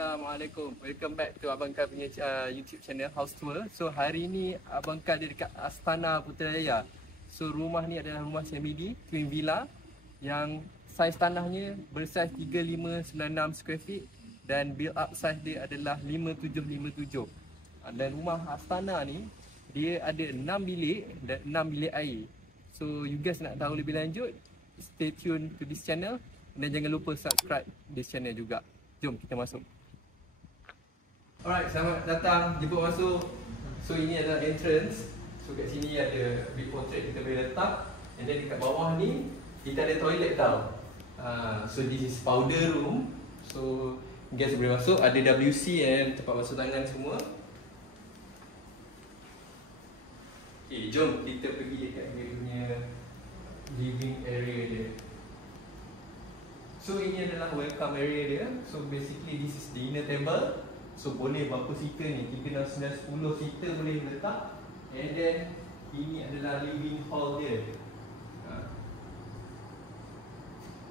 Assalamualaikum. Welcome back to Abang Kal punya YouTube channel House Tour. So hari ni Abang Kal dia dekat Astana Putrajaya. So rumah ni adalah rumah semi twin villa yang saiz tanahnya bersaiz 3596 square feet dan build up size dia adalah 5757. Dan rumah Astana ni dia ada 6 bilik dan 6 bilik air. So you guys nak tahu lebih lanjut, stay tune to this channel dan jangan lupa subscribe this channel juga. Jom kita masuk. Alright, selamat datang, jemput masuk. So ini adalah entrance. So kat sini ada big portrait kita boleh letak. And then dekat bawah ni kita ada toilet tau. So this is powder room. So guys boleh masuk, ada WC and tempat basuh tangan semua. Okay, jom kita pergi dekat dia punya living area dia. So ini adalah welcome area dia. So basically this is dinner table. So boleh berapa seater ni, 3, 6, 9, 10 seater boleh letak. And then ini adalah living hall dia.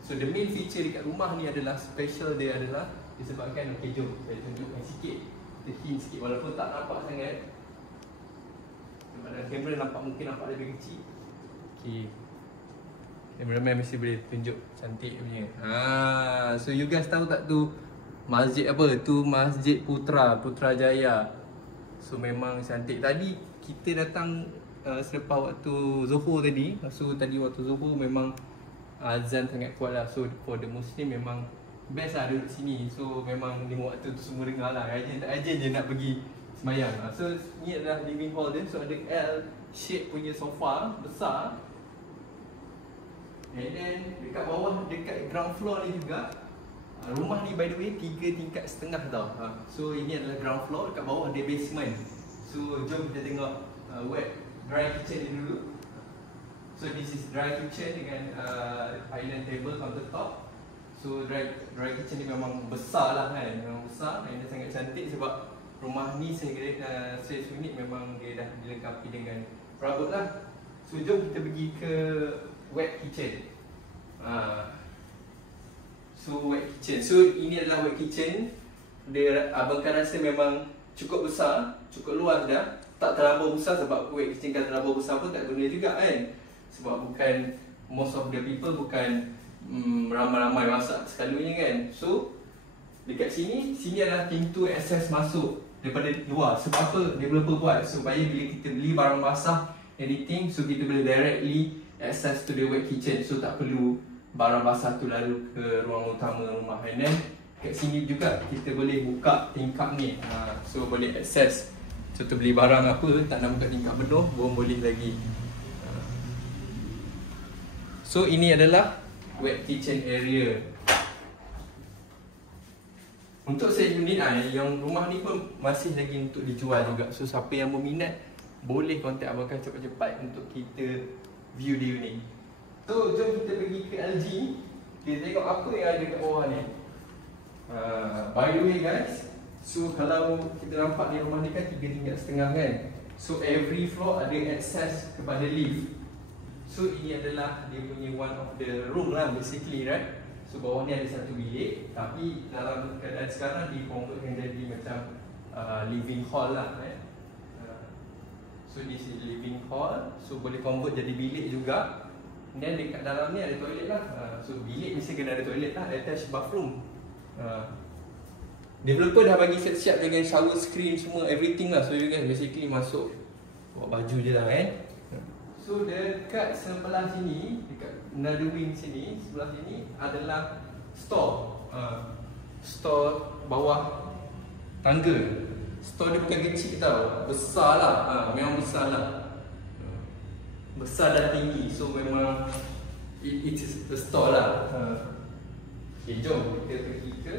So the main feature dekat rumah ni adalah special dia adalah disebabkan, okay jom saya tunjukkan sikit. Kita hint sikit walaupun tak nampak sangat. Dalam kamera nampak, mungkin nampak lebih kecil. Okay, cameraman mesti boleh tunjuk cantik punya. So you guys tahu tak tu masjid apa? Tu Masjid Putrajaya. So memang cantik. Tadi kita datang selepas waktu Zuhur tadi. So tadi waktu Zuhur memang azan sangat kuat lah. So for the Muslim memang best lah duduk sini. So memang lima waktu tu semua dengar lah. Aja je nak pergi sembahyang. So ni adalah living hall dia. So ada L shape punya sofa besar. And then dekat bawah, dekat ground floor ni juga, rumah ni by the way 3 tingkat setengah tau. So ini adalah ground floor, dekat bawah ada basement. So jom kita tengok wet dry kitchen ni dulu. So this is dry kitchen dengan island table countertop. So dry kitchen ni memang besar lah kan, memang besar dan dia sangat cantik sebab rumah ni saiz unit memang dia dah dilengkapi dengan perabot lah. So jom kita pergi ke wet kitchen. So wet kitchen. So ini adalah wet kitchen. Dia Abang Kal rasa memang cukup besar, cukup luas dah. Tak terlalu besar sebab wet kitchen kan terlalu besar pun tak guna juga kan. Sebab bukan most of the people bukan ramai-ramai masak sekalunya kan. So dekat sini adalah pintu akses masuk daripada luar. Sebab apa developer buat? Supaya bila kita beli barang basah anything, so kita boleh directly access to the wet kitchen. So tak perlu barang basah tu lalu ke ruang utama rumah. And then kat sini juga kita boleh buka tingkap ni. So boleh access. Contoh beli barang apa, tak nak buka tingkap penuh pun boleh lagi. So ini adalah wet kitchen area. Untuk saiz unit yang rumah ni pun masih lagi untuk dijual juga. So siapa yang berminat boleh contact Abang Kal cepat-cepat untuk kita view dia ni. So jom kita pergi ke LG. Kita tengok apa yang ada kat bawah ni. By the way guys, so kalau kita nampak ni rumah ni kan 3 tingkat setengah kan. So every floor ada access kepada lift. So ini adalah dia punya one of the room lah basically, right? So bawah ni ada satu bilik, tapi dalam keadaan sekarang di-convertkan jadi macam living hall lah, right? So this is living hall. So boleh convert jadi bilik juga. Dan dekat dalam ni ada toilet lah. So bilik mesti kena ada toilet lah, attached bathroom. Developer dah bagi siap-siap dengan shower screen semua, everything lah. So you guys basically masuk bawa baju je lah So dekat sebelah sini, dekat another wing sini, sebelah sini adalah store. Store bawah tangga. Store dia bukan kecil tau, besar lah. Memang besar lah. Besar dan tinggi. So memang it is a store lah. Okay, jom kita pergi ke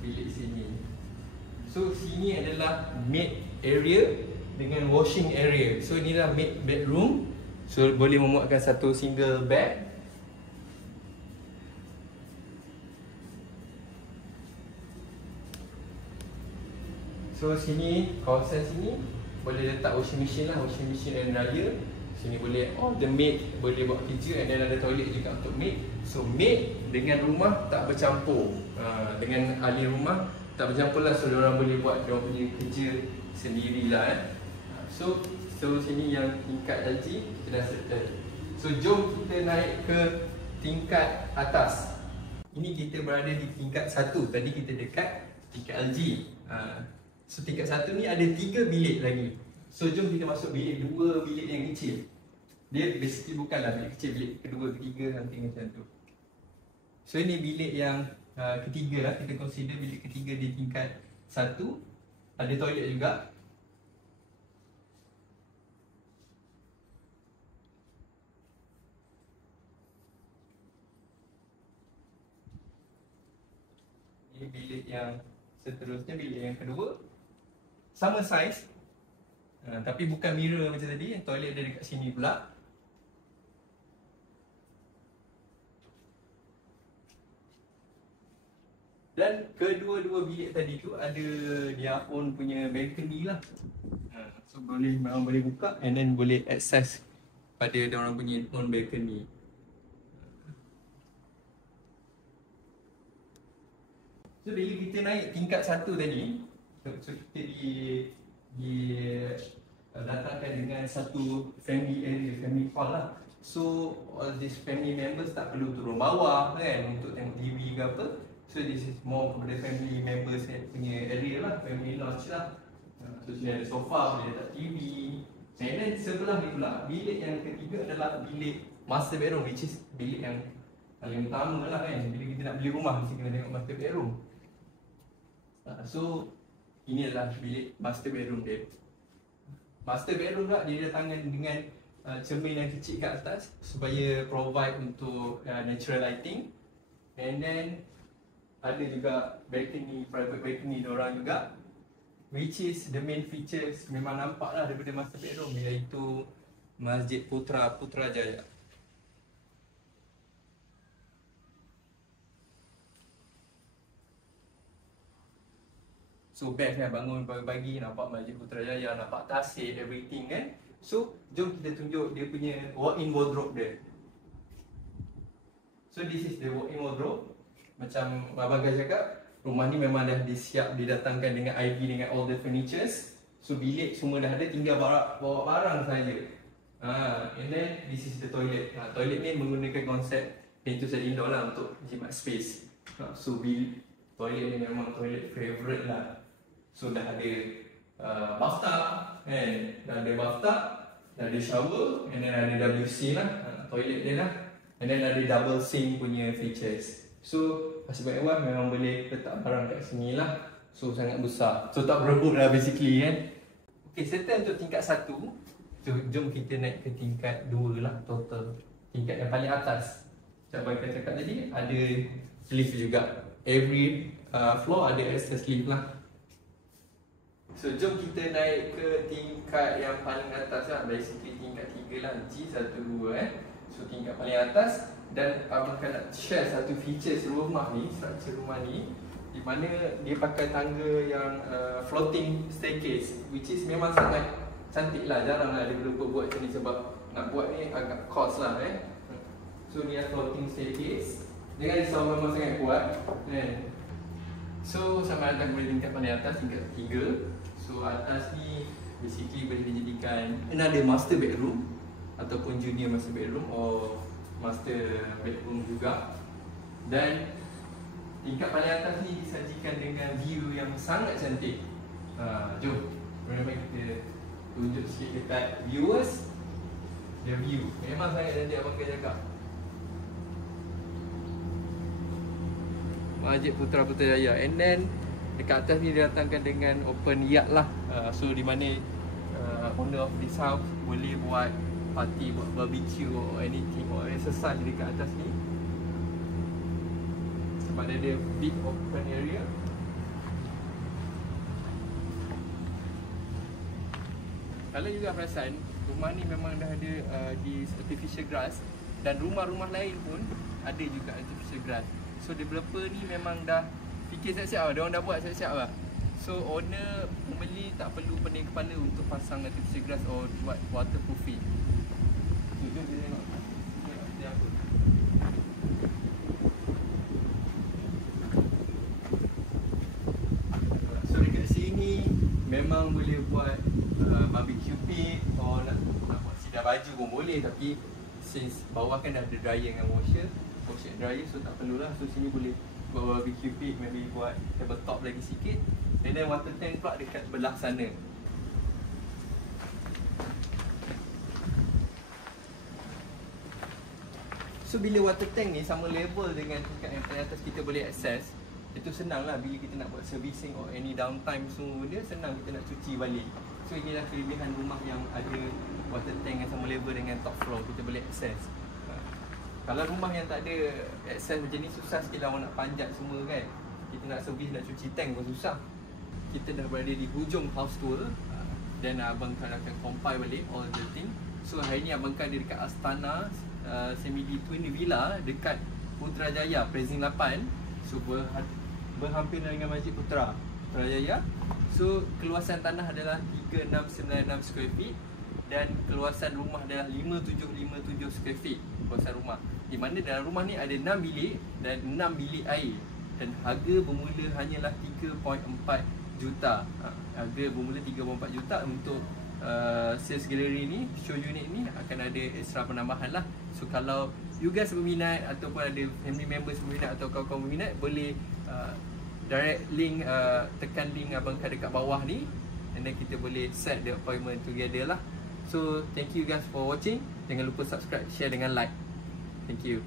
bilik sini. So sini adalah maid area dengan washing area. So inilah maid bedroom. So boleh memuatkan satu single bed. So sini, kawasan sini boleh letak washing machine lah, washing machine dan dryer. Sini boleh the maid boleh buat kerja, and then ada toilet juga untuk maid. So maid dengan rumah tak bercampur. Dengan ahli rumah tak bercampur lah, so diorang boleh buat diorang punya kerja sendirilah So sini yang tingkat LG kita dah settle. So jom kita naik ke tingkat atas. Ini kita berada di tingkat 1. Tadi kita dekat tingkat LG. So tingkat 1 ni ada 3 bilik lagi. So jom kita masuk bilik 2, bilik yang kecil. Dia basically bukanlah bilik kecil, bilik kedua, ketiga, something macam tu. So ini bilik yang ketiga lah, kita consider bilik ketiga di tingkat 1. Ada toilet juga. Ini bilik yang seterusnya, bilik yang kedua. Sama saiz, tapi bukan mirror macam tadi, toilet dia dekat sini pula. Dan kedua-dua bilik tadi tu ada dia own punya balcony lah. So memang boleh buka and then boleh access pada dia orang punya own balcony. So bila kita naik tingkat 1 tadi, so kita datangkan dengan satu family area, family hall lah. So all these family members tak perlu turun bawah kan untuk tengok TV ke apa. So this is more kepada family members punya area lah, family lounge lah. So sini ada sofa, boleh letak TV. And then sebelah ni pula, bilik yang ketiga adalah bilik master bedroom, which is bilik yang paling utama lah kan. Bila kita nak beli rumah, mesti kena tengok master bedroom. So ini adalah bilik master bedroom dia. Master bedroom pula dia datangkan dengan cermin yang kecil kat atas supaya provide untuk natural lighting. And then ada juga balcony, private balcony diorang juga, which is the main features memang nampak lah daripada master bedroom, iaitu Masjid Putrajaya. So best kan, bangun pagi-pagi nampak Masjid Putrajaya, nampak tasik, everything kan. So jom kita tunjuk dia punya walk-in wardrobe dia. So this is the walk-in wardrobe. Macam Abang Gaz cakap, rumah ni memang dah disiap, didatangkan dengan ID, dengan all the furnitures. So bilik semua dah ada, tinggal bawa barang saja. And then this is the toilet. Toilet ni menggunakan konsep pintu saja indoor lah untuk jimat space. So toilet ni memang toilet favourite lah. So dah ada bathtub kan, dah ada bathtub, dah ada shower, and then ada WC lah, toilet dia lah. And then ada double sink punya features. So pasal banyak memang boleh letak barang kat sini lah. So sangat besar, so tak berebut lah basically kan. Okay, settle untuk tingkat 1. So jom kita naik ke tingkat 2 lah total. Tingkat yang paling atas, macam Abang cakap tadi, ada lift juga. Every floor ada access lift lah. So jom kita naik ke tingkat yang paling atas lah. Basically tingkat 3 lah, G1, 2 So tingkat paling atas. Dan Abang akan nak share satu features rumah ni, struktur rumah ni, di mana dia pakai tangga yang floating staircase, which is memang sangat cantik lah. Jarang lah developer buat macam ni, sebab nak buat ni agak cost lah So ni floating staircase, dia risau memang sangat kuat So sama ada boleh tingkat paling atas, tingkat 3. So atas ni basically boleh dijadikan another master bedroom ataupun junior master bedroom or master bedroom juga. Dan tingkat paling atas ni disajikan dengan view yang sangat cantik. Jom kita tunjuk sikit dekat viewers. The view memang sangat cantik, Abang Gaz cakap. Masjid Putrajaya. And then dekat atas ni didatangkan dengan open yard lah. So di mana owner of this house boleh buat party, buat barbecue or anything, or exercise dekat atas ni, sebab dia ada big open area. Kalau juga perasan, rumah ni memang dah ada di artificial grass, dan rumah-rumah lain pun ada juga artificial grass. So developer ni memang dah fikir siap-siap lah, dia orang dah buat siap-siap lah. So owner, pembeli tak perlu pening kepala untuk pasang artificial grass or buat waterproofing. Jom kita tengok dia apa. memang boleh buat barbecue pit atau nak buat sidar baju pun boleh, tapi since bawah kan dah ada dryer dengan washer and dryer, so tak perlulah. So sini boleh buat barbecue pit, maybe buat tabletop lagi sikit, and then water tank pula dekat belah sana. So bila water tank ni sama level dengan tingkat yang paling atas kita boleh access, itu senang lah bila kita nak buat servicing or any downtime semua benda, senang kita nak cuci balik. So inilah kelebihan rumah yang ada water tank yang sama level dengan top floor, kita boleh access. Kalau rumah yang tak ada access macam ni, susah sikit lah orang nak panjat semua kan. Kita nak service, nak cuci tank pun susah. Kita dah berada di hujung house tour, dan Abang Khan akan compile balik all the thing. So hari ni Abang Khan ada dekat Astana Semi-D Twin Villa dekat Putrajaya, Prezing 8. So berhampiran dengan Masjid Putrajaya. So keluasan tanah adalah 3696 square feet dan keluasan rumah adalah 5757 square feet keluasan rumah. Di mana dalam rumah ni ada 6 bilik dan 6 bilik air, dan harga bermula hanyalah 3.4 juta. Harga bermula 3.4 juta untuk sales gallery ni, show unit ni akan ada extra penambahan lah. So kalau you guys berminat ataupun ada family members berminat atau kawan-kawan berminat, boleh direct link, tekan link Abang Khan dekat bawah ni, and then kita boleh set the appointment together lah. So thank you guys for watching. Jangan lupa subscribe, share dengan like. Thank you.